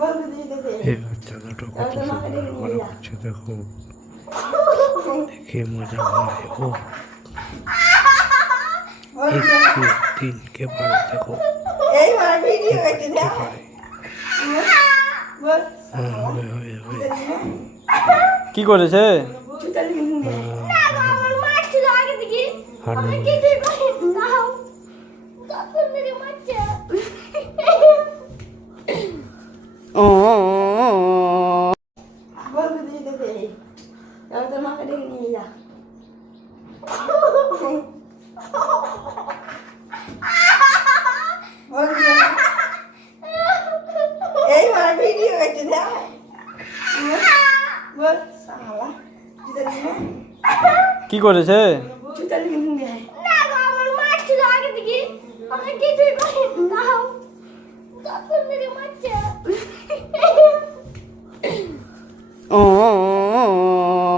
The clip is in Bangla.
এই বাচ্চা দুটো কত সুন্দর মনে করছে, দেখো দেখে মজা হয়। ও তিনকে পারে, দেখো কে পারে। কি করেছে? মাকে ডেকে নিয়ে যা। এইবার ভিডিও এটা দেখ। বল সালা কি করেছে? জুতার কিনে নিয়ে আয়। না গো, আমার মার ছিল আগে থেকে, আমাকে কিছুই করে দাও, তখন মেরে মারছে।